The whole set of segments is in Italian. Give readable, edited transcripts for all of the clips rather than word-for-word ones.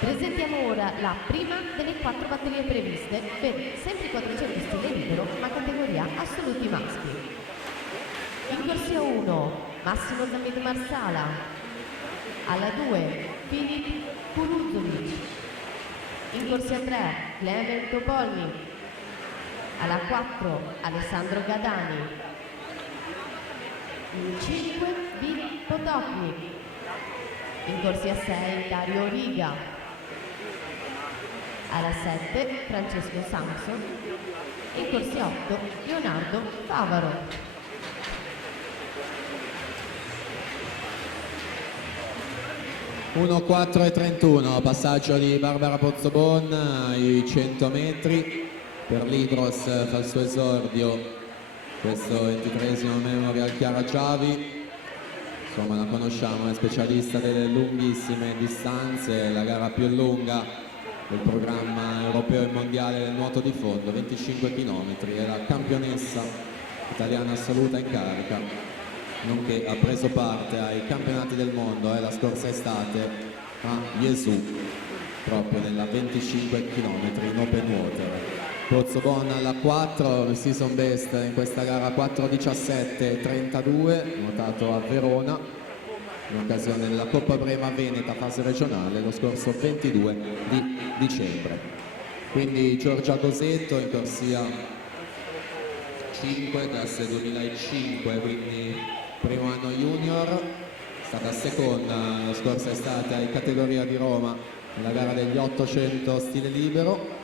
Presentiamo ora la prima delle 4 batterie previste per sempre 400 stile libero ma categoria assoluti maschi. In corsia 1 Massimo Zamid Marsala, alla 2 Filip Kuruzovic, in corsia 3 Clement Topolny, alla 4 Alessandro Gadani, in 5 Vil Potoknik, in corsia 6 Dario Riga, alla 7 Francesco Samson, in corsia 8 Leonardo Favaro. Uno 4 e 31, passaggio di Barbara Pozzobon ai 100 metri. Per Lidros fa il suo esordio questo 23esimo Memorial Chiara Giavi. Insomma, la conosciamo, è specialista delle lunghissime distanze, la gara più lunga del programma europeo e mondiale del nuoto di fondo, 25 km, è la campionessa italiana assoluta in carica, nonché ha preso parte ai campionati del mondo la scorsa estate a Jesu, proprio nella 25 km in open water. Pozzobon alla 4, season best in questa gara 4:17:32, nuotato a Verona in occasione della Coppa Brema Veneta fase regionale lo scorso 22 di dicembre. Quindi Giorgia Gosetto in corsia 5, classe 2005, quindi primo anno junior, è stata seconda la scorsa estate in categoria di Roma nella gara degli 800 stile libero.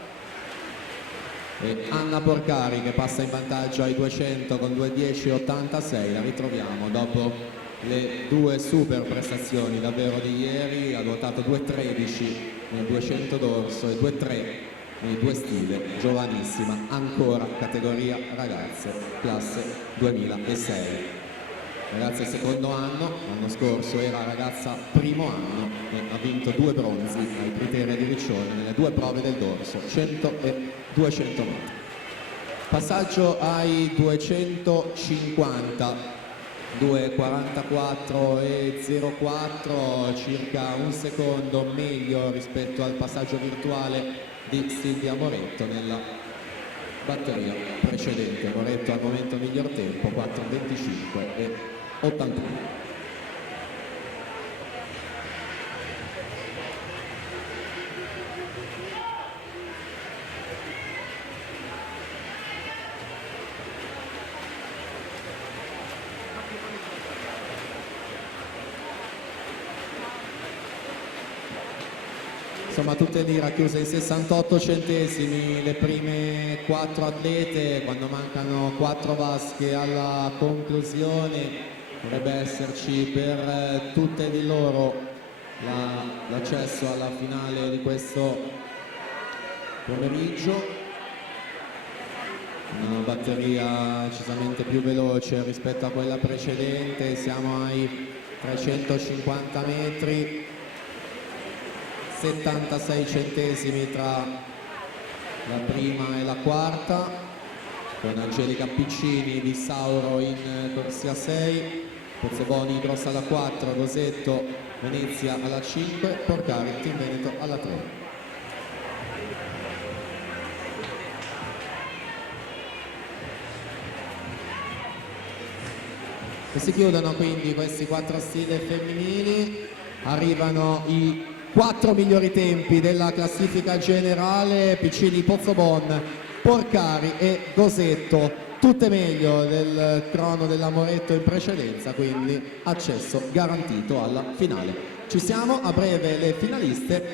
E Anna Porcari che passa in vantaggio ai 200 con 2:10:86, la ritroviamo dopo le due super prestazioni davvero di ieri, ha nuotato 2:13 nel 200 dorso e 2:3 nei due stile, giovanissima, ancora categoria ragazze, classe 2006. Ragazza secondo anno, l'anno scorso era ragazza primo anno e ha vinto 2 bronzi ai Criteria di Riccione nelle 2 prove del dorso, 100 e 200 metri. Passaggio ai 250, 2:44 e 04, circa un secondo meglio rispetto al passaggio virtuale di Silvia Moretto nella batteria precedente. Moretto al momento miglior tempo, 4:25 e 81. Insomma, tutte lì racchiuse in 68 centesimi le prime 4 atlete. Quando mancano 4 vasche alla conclusione dovrebbe esserci per tutte di loro l'accesso alla finale di questo pomeriggio. Una batteria decisamente più veloce rispetto a quella precedente, siamo ai 350 metri, 76 centesimi tra la prima e la quarta, con Angelica Piccini di Sauro in corsia 6, Pozzobon Grossa alla 4, Gosetto Venezia alla 5, Porcari Team Veneto alla 3. E si chiudono quindi questi 4 stile femminili, arrivano i 4 migliori tempi della classifica generale, Piccini, Pozzobon, Porcari e Gosetto, tutte meglio del crono della Moretto in precedenza, quindi accesso garantito alla finale. Ci siamo, a breve le finaliste.